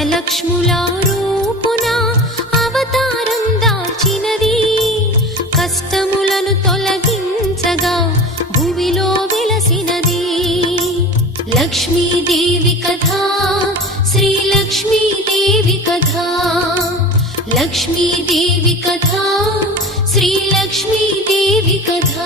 అష్టలక్ష్ముల రూపున అవతారం దాల్చినది. కష్టములను తొలగించగా భూమిలో వెలసినది. లక్ష్మీదేవి కథ, శ్రీ లక్ష్మీదేవి కథ. లక్ష్మీదేవి కథ, శ్రీ లక్ష్మీదేవి కథ.